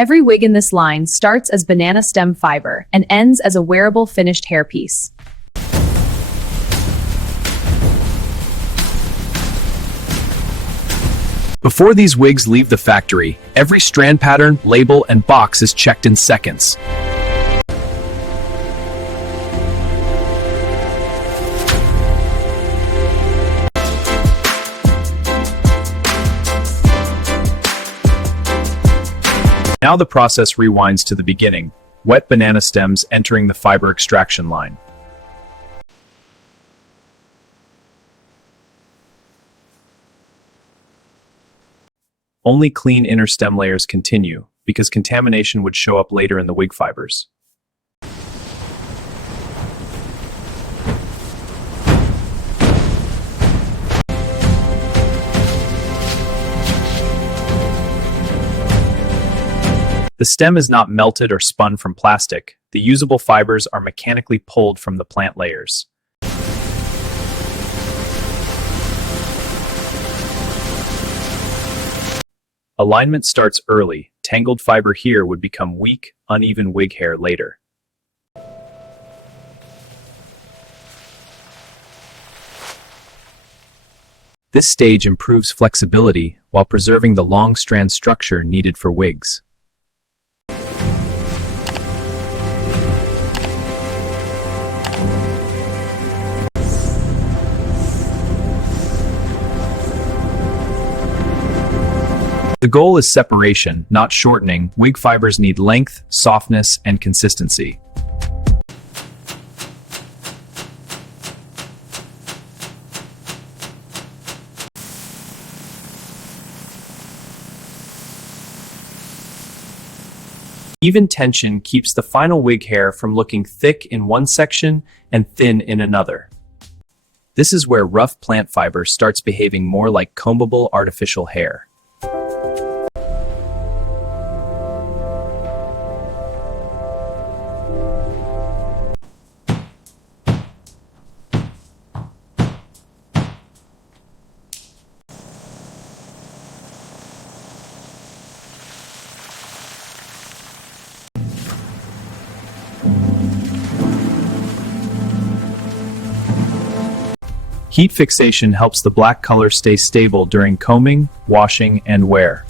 Every wig in this line starts as banana stem fiber and ends as a wearable finished hairpiece. Before these wigs leave the factory, every strand pattern, label, and box is checked in seconds. Now the process rewinds to the beginning, wet banana stems entering the fiber extraction line. Only clean inner stem layers continue, because contamination would show up later in the wig fibers. The stem is not melted or spun from plastic. The usable fibers are mechanically pulled from the plant layers. Alignment starts early. Tangled fiber here would become weak, uneven wig hair later. This stage improves flexibility while preserving the long strand structure needed for wigs. The goal is separation, not shortening. Wig fibers need length, softness, and consistency. Even tension keeps the final wig hair from looking thick in one section and thin in another. This is where rough plant fiber starts behaving more like combable artificial hair. Heat fixation helps the black color stay stable during combing, washing, and wear.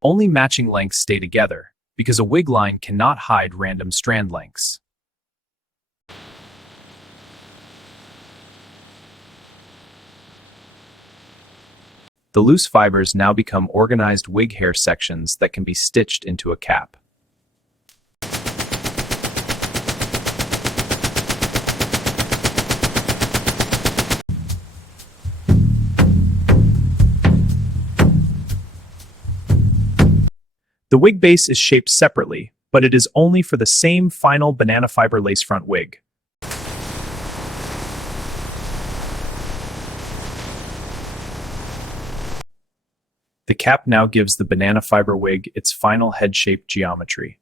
Only matching lengths stay together, because a wig line cannot hide random strand lengths. The loose fibers now become organized wig hair sections that can be stitched into a cap. The wig base is shaped separately, but it is only for the same final banana fiber lace front wig. The cap now gives the banana fiber wig its final head-shaped geometry.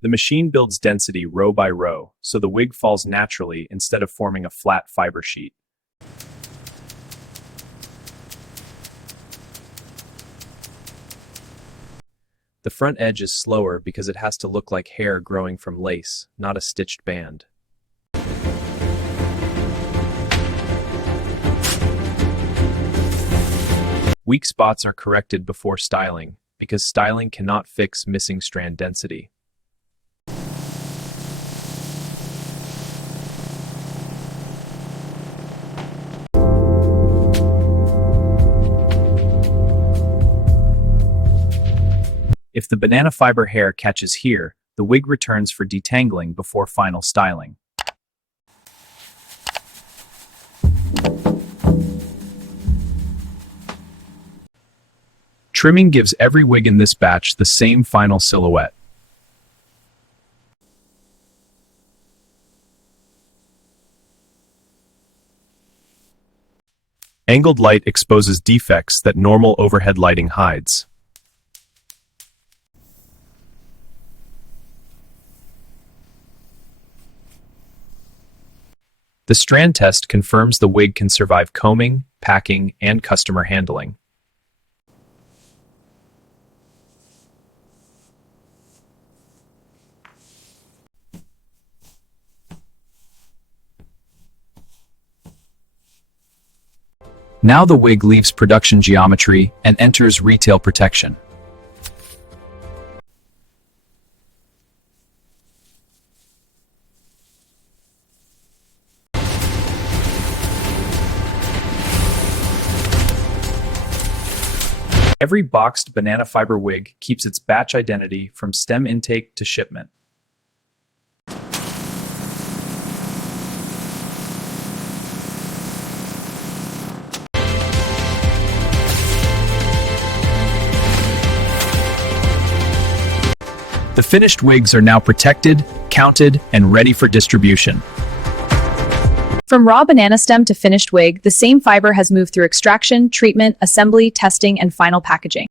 The machine builds density row by row, so the wig falls naturally instead of forming a flat fiber sheet. The front edge is slower because it has to look like hair growing from lace, not a stitched band. Weak spots are corrected before styling, because styling cannot fix missing strand density. If the banana fiber hair catches here, the wig returns for detangling before final styling. Trimming gives every wig in this batch the same final silhouette. Angled light exposes defects that normal overhead lighting hides. The strand test confirms the wig can survive combing, packing, and customer handling. Now the wig leaves production geometry and enters retail protection. Every boxed banana fiber wig keeps its batch identity from stem intake to shipment. The finished wigs are now protected, counted, and ready for distribution. From raw banana stem to finished wig, the same fiber has moved through extraction, treatment, assembly, testing, and final packaging.